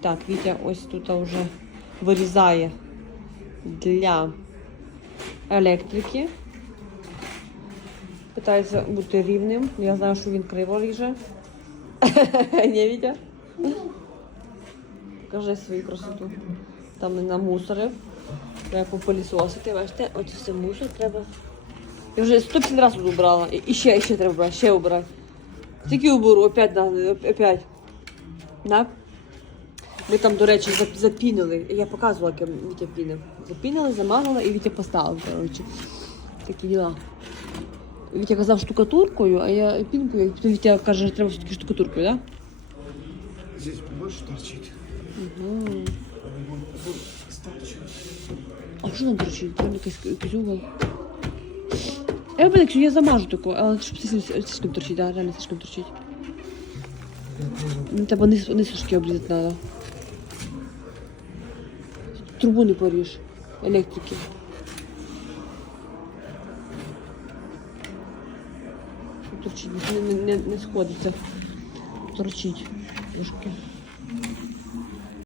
Так, Вітя ось тут вже вирізає для електрики. Питається бути рівним. Я знаю, що він криво ріже. Не, Вітя? Покажи свою красоту. Там не намусорив. Треба попилісосити. Бачите, оце все мусор треба. Я вже 150 разів убрала. І- ще, і ще треба ще убрати. Тільки уберу, опять опять. Да? Ми там, до речі, запінили. Я показувала, як я Вітя пінив. Запінили, замазала і Вітя поставив, коротше. Такі діла. Вітя казав штукатуркою, а я пінкою. Потім Вітя каже, що треба все-таки штукатуркою, так? Здесь побольше торчит. Да? Угу. А що там торчить? Там якийсь якийсь угол. Я випадок, якщо я замажу таку, але щоб слишком слишком торчить, да, реально слишком торчить. Ну, тебе низ, низушки обрізати треба. Трубу не поріж. Електрики. Торчить, не, не, не, сходиться. Торчить трошки.